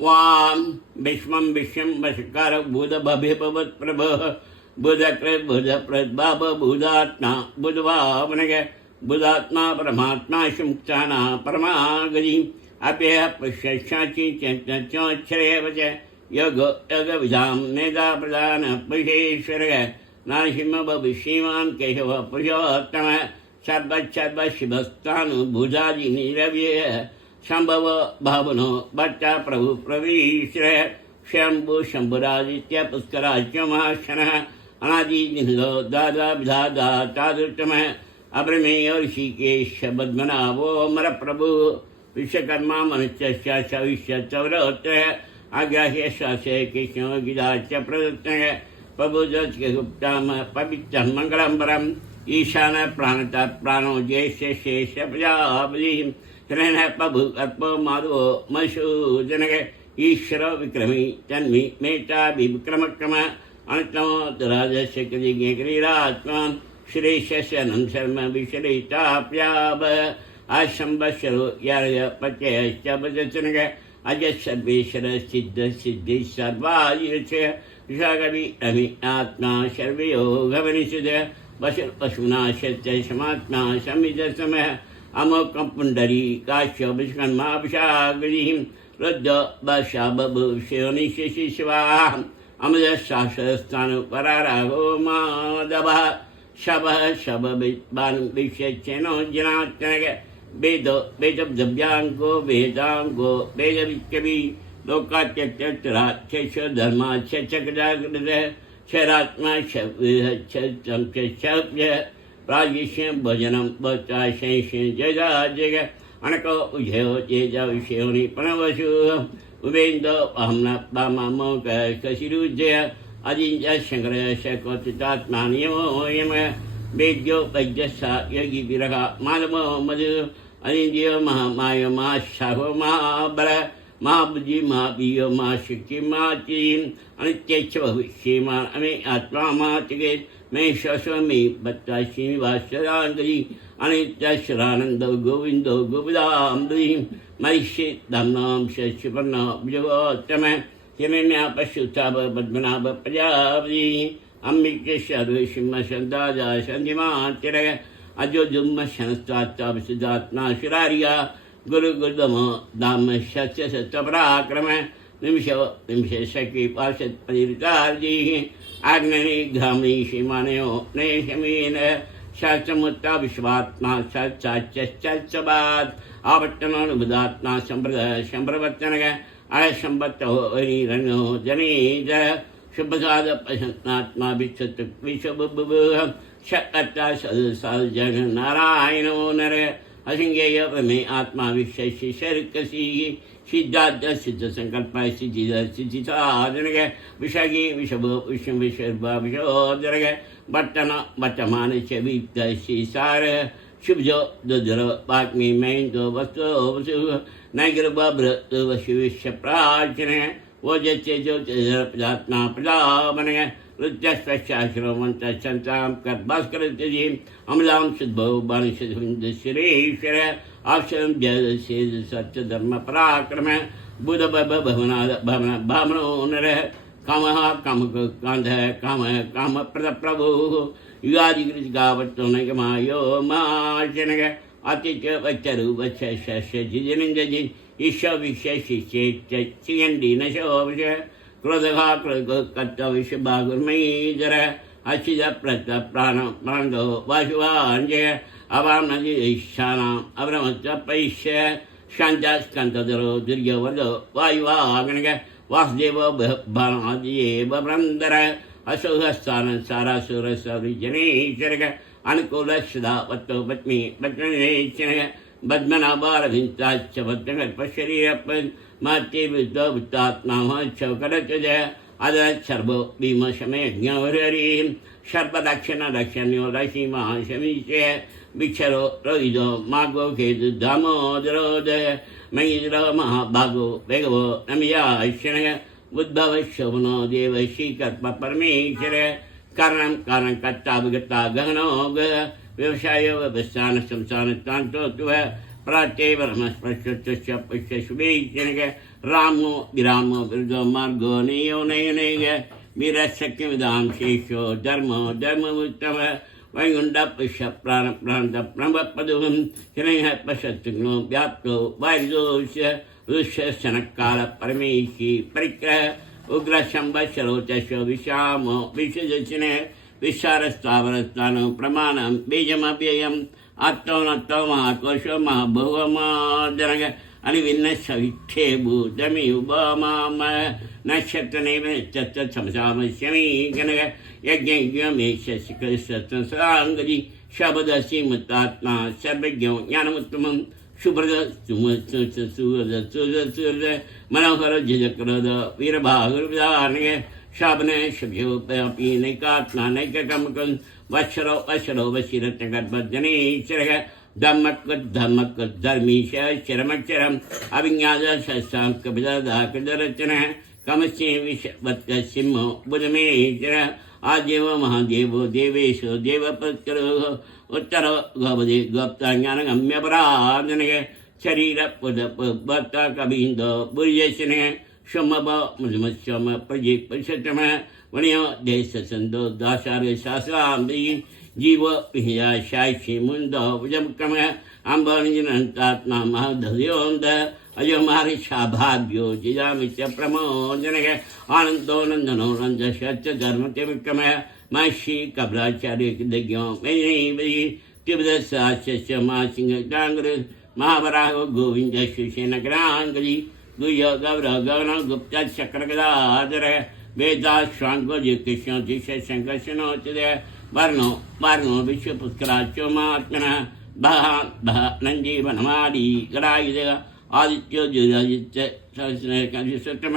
वां विश्वं विश्वं वशकार बुधभभिभवत्प्रभ बुधकृत बुधप्रद्भाव बुधात्मा बुधभावनग बुधात्मा परमात्मा शुक्ताना परमागति अप्यह पुष्यशाची चक्षरेव च योग योग विधाम मेधा प्रधान पुरुषेश्वर नाशिम भविष्यवान केशव पुरुषोत्तम सर्व सर्व शिवस्थानु भुजादि निरव्यय संभव भावनो भट्टा प्रभु प्रवीश्वर शंभु शंभुरादित्य पुष्कराज्य महाशन अनादि निधो दादा विधादा तादुत्तम अप्रमेय ऋषिकेश पद्मनाभो मर प्रभु विश्वकर्मा मनुष्य सविष्य चौरोत्र आज्ञा श्वासे कृष्ण गिदाच प्रदत्त प्रभुदुप्तम पवित्र मंगलम ईशान प्राणता प्राणो जैश शेष प्रजापति शरण प्रभु अर्प माधव मधुसूदन ईश्वर विक्रमी तन्वी मेटा विक्रम क्रम अनतमो दुराजस्य क्रीरात्मा श्रेष्ठनं शर्म विशलिताप्याब आशंबशरो यारय प्रत्ययश्च वचनग अज सर्वेश्वर सिद्ध सिद्धि सर्वायुष विशागवि अमि आत्मा सर्वयोगवनिषद पशुना सत्य समात्मा समित समय अमोक पुंडरी काश्य विष्कर्मा विशागरी रुद्र बशा बभूषयोनिशि शिवा अमृत शास्त्रस्थान परारागो माधव शब शब विद्वान विषयनो जनात्मक वेद वेदव्यांगो वेदांगो वेद विकवि लोकात्यक्षराक्ष धर्माक्षरात्मा शब्य प्रागेश्य भजनम बचाशेष जय जग अनको उजयो तेज विषयो प्रणवसु उबेन्द्र अहमना पामोक कशिरुजय अजिंज शंकर शकोचितात्मा नियमोयम वेद्यो वैद्यसा योगी विरहा माधवो मधु अनिंद्य महामाय महाशाहो महाबल महाबुद्धि महावीयो महाशक्ति महाचीन अनित्यक्ष भविष्य अमे आत्मा महाचिकेत मैं शस्वमी बत्ता श्रीनिवासरांगरी अनित्यश्वरानंद गोविंदो गोविदाम्बरी महिषे धम्नाम शशिपन्न विजयोत्तम हिरण्या पशुताभ पद्मनाभ प्रजापति अम्बिकेश्वर सिंह संताजा संधिमातिर अजोजुम संस्तात्मा विशुद्धात्मा शिरारिया गुरु गुरुदम दाम सत्य सत्य पराक्रम निमिष निमिष सखी पार्षद परितार्जी आग्नि घामी सीमानयो नेशमीन शास्त्रमुत्ता विश्वात्मा सत्साच्यबाद आवट्टनोनुबुधात्मा संप्रदाय संप्रवर्तन अयसंबत्तो हरिरण्यो जनेज शुभसाद प्रसन्नात्मा विश्वत विश्वबुभ शक्ता सद जन नारायणो नर असिंगेय प्रमे आत्मा विश्व शरकसी सिद्धार्थ सिद्ध संकल्प सिद्धि सिद्धि साधन विषगी विषभ विष्णु विश्व विशोदर बर्तन वर्तमान से विसार शुभजो दुधर वाग्मी मैंदो वस्तु वसु नगर बभ्र वसु विश्व प्राचन ओजस्य जो प्रजात्मा प्रजावन रुद्रस्वशाश्रमंत संताम कर भास्कर अमलाम शुद्धो बाणेश्वरेश्वर आश्रम जय सत्य धर्म पराक्रम बुध भावनो नर काम काम कांध काम काम प्रद प्रभु युगादि गावतो नगमायो मार्जन अतिच वचरु वच शस्य जिजनिंदजि ईश्वर विशेषिष्ये चियंडी नशोवश क्रोधघा क्रोध कर्तविष बागुर्मयी जर अचिद प्रत प्राण प्राणो वासुवांजय अवाम नदी ईशानाम अवरमच पैश्य शांता स्कंदरो दुर्यवदो वायुवाग्नग वासुदेव भानादिव ब्रंदर असुहस्थान सारासुर सौरिजनेश्वर अनुकूल सदा वत्तो पत्नी पत्नीचन बद्मनाभारविंताच्च भद्रकल्पशरीरपद माते विद्वत्तात्मा चौकरचज अदर सर्वो भीमशमे ज्ञवरी सर्वदक्षिण दक्षिण्यो रशी महाशमीचे विक्षरो रोहिदो मागो खेतु दामोदरोद मयिद्र महाभागो वेगवो नमियाश्चन उद्भव शोभनो देव श्रीकर्म परमेश्वर कारणं कारणकर्ता विगता गहनो व्यवसाय व्यवस्थान संस्थान तांतो प्राचे ब्रह्मस्पृश्य पुष्य शुभे रामो विरामो विरुद्धो मार्गो नयो नय वीरशक्य विदाम शेषो धर्मो धर्म उत्तम वैकुंठ पुष्य प्राण प्रांत प्रभपदुम शनय पशत्नो व्याप्तो वारिदोष्य ऋष्य शनकाल परमेशी परिक्रह उग्र शंभशरोचश विषामो विषजने विशारस्तावरस्तानो प्रमाणम बीजमव्ययम आत्मनत्व महाकोशो महाभुवमाजनग अनिविन्न सविक्षेभू दमि उभमाम नक्षत्रनेव नक्षत्र समसामस्यमि गणग यज्ञमेश शिखरसंसांगजी शब्दसि मुतात्मा सर्वज्ञो ज्ञानमुत्तमं शुभ्रद सुरद मनोहर जजक्रद वीरभागुर्विदानग शाबने शुभ्योपि नैकात्मा नैककमकं वत्सरो वत्सरो वशिरत्नगर्भजनेश्वरः धम्मक धम्मक धर्मीश चरमक्षरम अभिज्ञात शस्तां कपिदाकृतरचन कमस्य विषवत्क सिंहो बुधमेश्वर आदेव महादेवो देवेशो देवपत्करो उत्तरो गवदे गुप्ता ज्ञानगम्यपराधनः शरीर पुदपत्त कबीन्दो बुर्यशन शमब मुद्मस्यम प्रजिपशतम वणियो देशसन्दो दासार्य शास्त्राम्बी जीव पिया शाक्षी मुंदो भुजमकम अम्बनिजनतात्मा महदयोन्द अयो महर्षाभाग्यो जिजामित्य प्रमोदनः आनंदो नंदनो नंद सत्य धर्म तिमिकम महर्षि कबलाचार्य दज्ञो मेनी तिब्बत मासिंह डांगर महावराह गोविंद सुसेन ग्रांगली गुय गौर गौन गुप्त चक्र गदाधर वेदा स्वांगो कृष्ण दिशा शंकर शनोचदय वर्णो वर्णो विश्व पुष्कराचो महात्मनः बह नंदी वनमाली गरायुध आदित्यो ज्योतिरादित्य सहस्रम